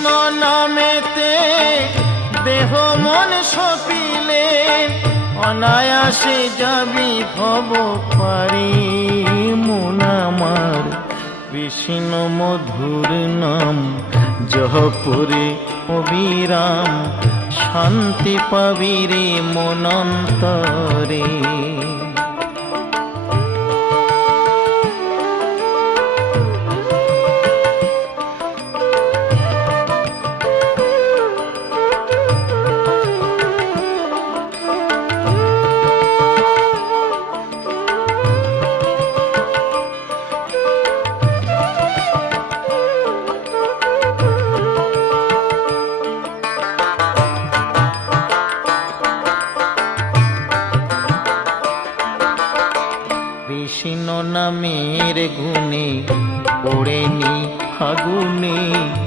কৃষ্ণ নামেতে দেহ মন সপিলে অনায়াসে যাবি ভব পারি। মন আমার কৃষ্ণ মধুর নাম জপরে অবিরাম, শান্তি পাবি রে মন অন্তরে। কৃষ্ণ নামের গুণে ওড়েনি আগুনে